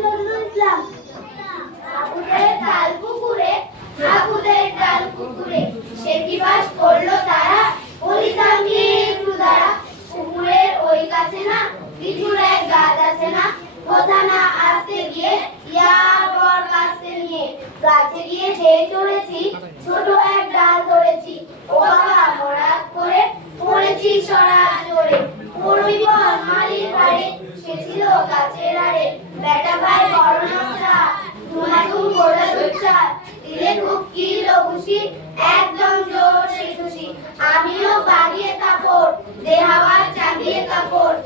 নজরুল ইসলাম। আপুদের ডাল পুকুরে সে কি বাস করলো তারা, বলিতাম কি একটু দাঁড়া। পুকুরের ওই কাছে না কিছুর এক গাছ আছে না, কোথা না আসতে গিয়ে ইয়াবর কাছে নিয়ে গাছে গিয়ে যেই চড়েছি ছোট এক ডাল ধরেছি। ও বাবা মরাত করে পড়েছি সরা জোরে, পড়বি বল মালির ঘাড়ে, সে ছিল গাছের আড়ে। বেটা ভাই বড় নকশা ধুমাধুম করে দুচ্ছা, দিলে খুব কি খুশি একদম জোর সে খুশি। আমিও বাগিয়ে কাপড় দে হাওয়া চাগিয়ে কাপড়,